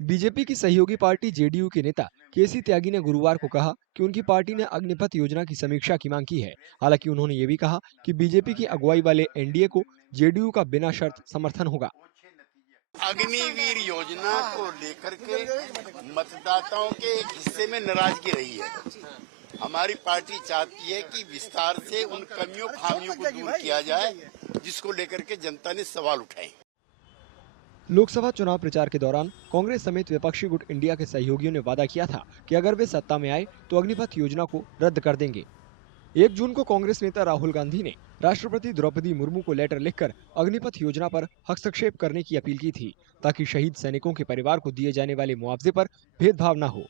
BJP की सहयोगी party JDU के नेता केसी त्यागी ने गुरुवार को कहा कि उनकी पार्टी ने अग्निपथ योजना की समीक्षा की मांग की है। हालांकि उन्होंने ये भी कहा कि बीजेपी की अगुवाई वाले एनडीए को जेडीयू का बिना शर्त समर्थन होगा। अग्निवीर योजना को लेकर के मतदाताओं के एक हिस्से में नाराजगी रही है। हमारी पार्टी चाहती है कि विस्तार से उन कमियों खामियों को दूर किया जाए, जिसको लेकर के जनता ने सवाल उठाए। लोकसभा चुनाव प्रचार के दौरान कांग्रेस समेत विपक्षी गुट इंडिया के सहयोगियों ने वादा किया था कि अगर वे सत्ता में आए तो अग्निपथ योजना को रद्द कर देंगे। 1 जून को कांग्रेस नेता राहुल गांधी ने राष्ट्रपति द्रौपदी मुर्मू को लेटर लिखकर अग्निपथ योजना पर हस्तक्षेप करने की अपील की थी, ताकि शहीद सैनिकों के परिवार को दिए जाने वाले मुआवजे पर भेदभाव न हो।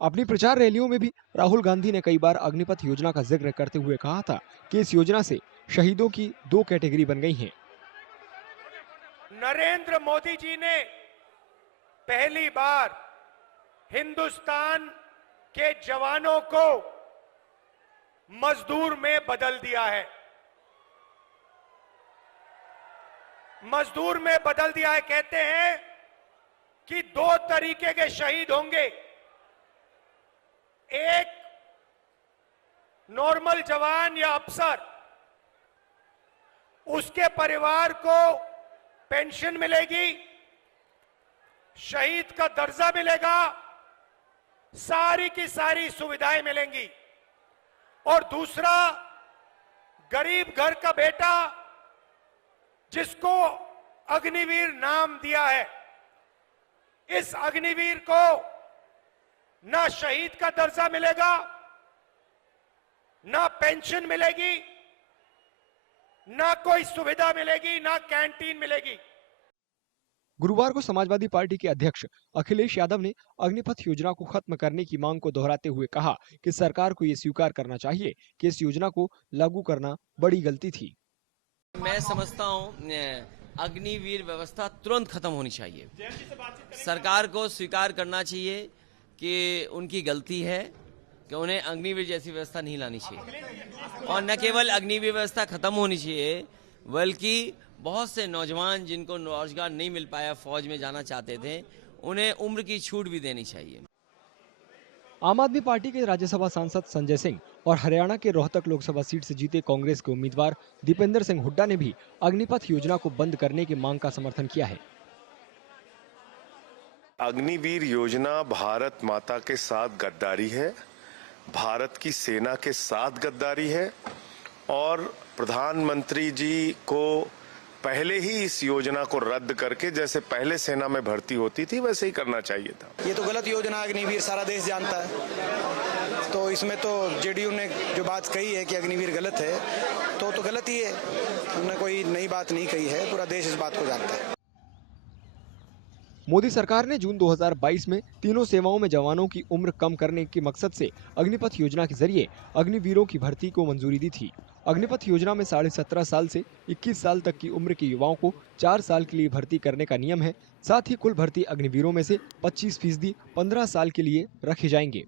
अपनी प्रचार रैलियों में भी राहुल गांधी ने कई बार अग्निपथ योजना का जिक्र करते हुए कहा था कि इस योजना से शहीदों की 2 कैटेगरी बन गई हैं। नरेंद्र मोदी जी ने पहली बार हिंदुस्तान के जवानों को मजदूर में बदल दिया है। मजदूर में बदल दिया है। कहते हैं कि 2 तरीके के शहीद होंगे, एक नॉर्मल जवान या अफसर, उसके परिवार को पेंशन मिलेगी, शहीद का दर्जा मिलेगा, सारी की सारी सुविधाएं मिलेंगी। और दूसरा, गरीब घर का बेटा जिसको अग्निवीर नाम दिया है, इस अग्निवीर को ना शहीद का दर्जा मिलेगा, ना पेंशन मिलेगी, ना कोई सुविधा मिलेगी, ना कैंटीन मिलेगी। गुरुवार को समाजवादी पार्टी के अध्यक्ष अखिलेश यादव ने अग्निपथ योजना को खत्म करने की मांग को दोहराते हुए कहा कि सरकार को ये स्वीकार करना चाहिए कि इस योजना को लागू करना बड़ी गलती थी। मैं समझता हूं अग्निवीर व्यवस्था तुरंत खत्म होनी चाहिए। सरकार को स्वीकार करना चाहिए कि उनकी गलती है कि उन्हें अग्निवीर जैसी व्यवस्था नहीं लानी चाहिए। और न केवल अग्निवीर व्यवस्था खत्म होनी चाहिए, बल्कि बहुत से नौजवान जिनको रोजगार नहीं मिल पाया, फौज में जाना चाहते थे, उन्हें उम्र की छूट भी देनी चाहिए। आम आदमी पार्टी के राज्यसभा सांसद संजय सिंह और हरियाणा के रोहतक लोकसभा सीट से जीते कांग्रेस के उम्मीदवार दीपेंद्र सिंह हुड्डा ने भी अग्निपथ योजना को बंद करने की मांग का समर्थन किया है। अग्निवीर योजना भारत माता के साथ गद्दारी है, भारत की सेना के साथ गद्दारी है और प्रधानमंत्री जी को पहले ही इस योजना को रद्द करके जैसे पहले सेना में भर्ती होती थी वैसे ही करना चाहिए था। ये तो गलत योजना अग्निवीर सारा देश जानता है, तो इसमें तो जेडीयू ने जो बात कही है कि अग्निवीर गलत है तो गलत ही है। उन्होंने कोई नई बात नहीं कही है, पूरा देश इस बात को जानता है। मोदी सरकार ने जून 2022 में तीनों सेवाओं में जवानों की उम्र कम करने के मकसद से अग्निपथ योजना के जरिए अग्निवीरों की भर्ती को मंजूरी दी थी। अग्निपथ योजना में 17.5 साल से 21 साल तक की उम्र के युवाओं को 4 साल के लिए भर्ती करने का नियम है। साथ ही कुल भर्ती अग्निवीरों में से 25% 15 साल के लिए रखे जाएंगे।